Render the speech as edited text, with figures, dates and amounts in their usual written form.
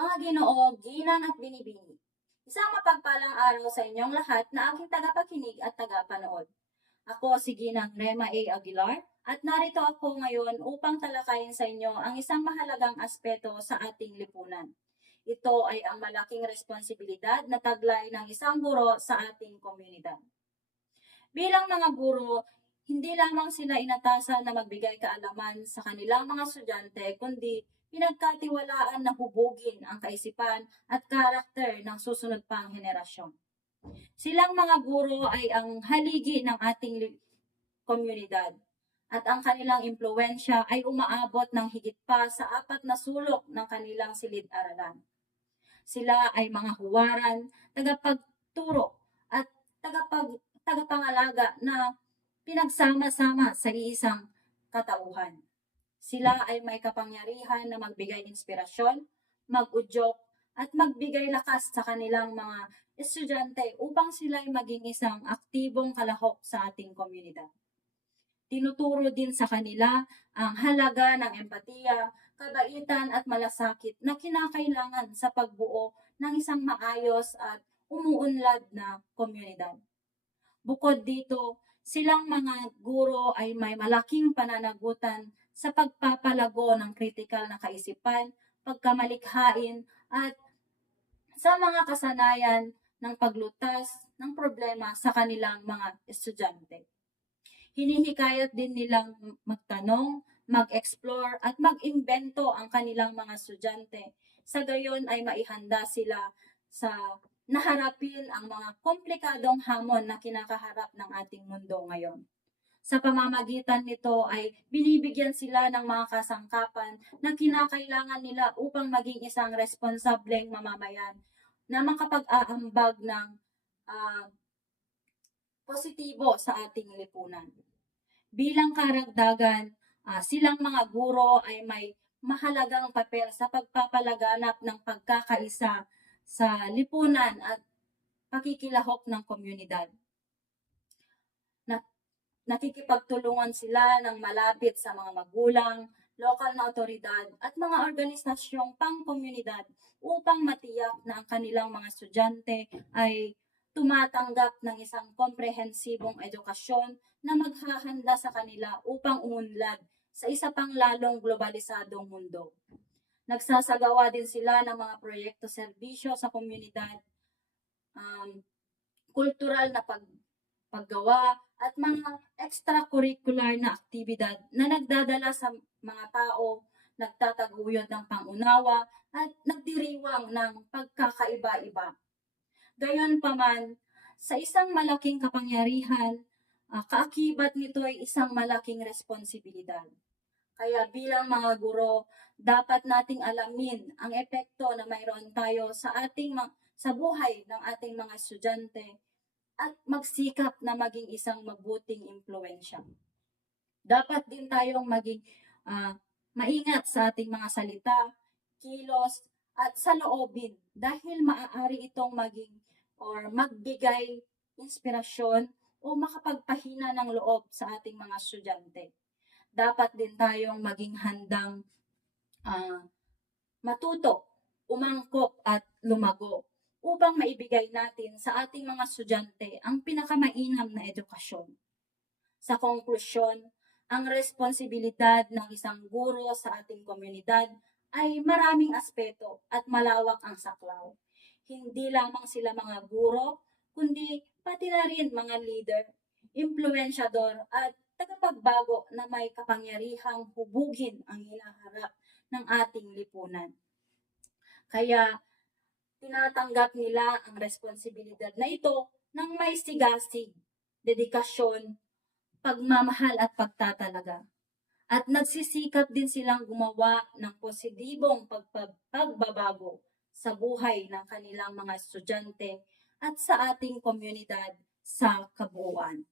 Mga Ginoo, ginang at binibini. Isang mapagpalang araw sa inyong lahat na aking tagapakinig at tagapanood. Ako si Ginang Rema A. Aguilar at narito ako ngayon upang talakayin sa inyo ang isang mahalagang aspeto sa ating lipunan. Ito ay ang malaking responsibilidad na taglay ng isang guro sa ating komunidad. Bilang mga guro, hindi lamang sila inatasan na magbigay kaalaman sa kanilang mga estudyante, kundi pinagkatiwalaan na hubugin ang kaisipan at karakter ng susunod pang henerasyon. Silang mga guro ay ang haligi ng ating komunidad at ang kanilang impluensya ay umaabot ng higit pa sa 4 na sulok ng kanilang silid-aralan. Sila ay mga huwaran, tagapagturo at tagapangalaga na pinagsama-sama sa iisang katauhan. Sila ay may kapangyarihan na magbigay inspirasyon, mag-udyok, at magbigay lakas sa kanilang mga estudyante upang sila ay maging isang aktibong kalahok sa ating komunidad. Tinuturo din sa kanila ang halaga ng empatiya, kabaitan at malasakit na kinakailangan sa pagbuo ng isang maayos at umuunlad na komunidad. Bukod dito, silang mga guro ay may malaking pananagutan sa pagpapalago ng kritikal na kaisipan, pagkamalikhain at sa mga kasanayan ng paglutas ng problema sa kanilang mga estudyante. Hinihikayat din nilang magtanong, mag-explore at mag-imbento ang kanilang mga estudyante. Sa gayon ay maihanda sila sa naharapin ang mga komplikadong hamon na kinakaharap ng ating mundo ngayon. Sa pamamagitan nito ay binibigyan sila ng mga kasangkapan na kinakailangan nila upang maging isang responsableng mamamayan na makapag-aambag ng positibo sa ating lipunan. Bilang karagdagan, silang mga guro ay may mahalagang papel sa pagpapalaganap ng pagkakaisa sa lipunan at pakikilahok ng komunidad. Nakikipagtulungan sila ng malapit sa mga magulang, lokal na otoridad at mga organisasyong pang-komunidad upang matiyak na ang kanilang mga estudyante ay tumatanggap ng isang komprehensibong edukasyon na maghahanda sa kanila upang umunlad sa isa pang lalong globalisadong mundo. Nagsasagawa din sila ng mga proyekto serbisyo sa komunidad, kultural na paggawa at mga extracurricular na aktibidad na nagdadala sa mga tao, nagtataguyod ng pangunawa at nagdiriwang ng pagkakaiba-iba. Gayunpaman, sa isang malaking kapangyarihan, kaakibat nito ay isang malaking responsibilidad. Kaya bilang mga guro, dapat nating alamin ang epekto na mayroon tayo sa buhay ng ating mga estudyante at magsikap na maging isang mabuting impluensya. Dapat din tayong maging maingat sa ating mga salita, kilos, at saloobin dahil maaari itong magbigay inspirasyon o makapagpahina ng loob sa ating mga estudyante. Dapat din tayong maging handang matuto, umangkop at lumago upang maibigay natin sa ating mga estudyante ang pinakamainam na edukasyon. Sa konklusyon, ang responsibilidad ng isang guro sa ating komunidad ay maraming aspeto at malawak ang saklaw. Hindi lamang sila mga guro, kundi pati na rin mga leader, impluensyador at tagapagbago na may kapangyarihang hubugin ang hinaharap ng ating lipunan. Kaya tinatanggap nila ang responsibilidad na ito ng may sigasig, dedikasyon, pagmamahal at pagtatalaga. At nagsisikap din silang gumawa ng positibong pagbabago sa buhay ng kanilang mga estudyante at sa ating komunidad sa kabuuan.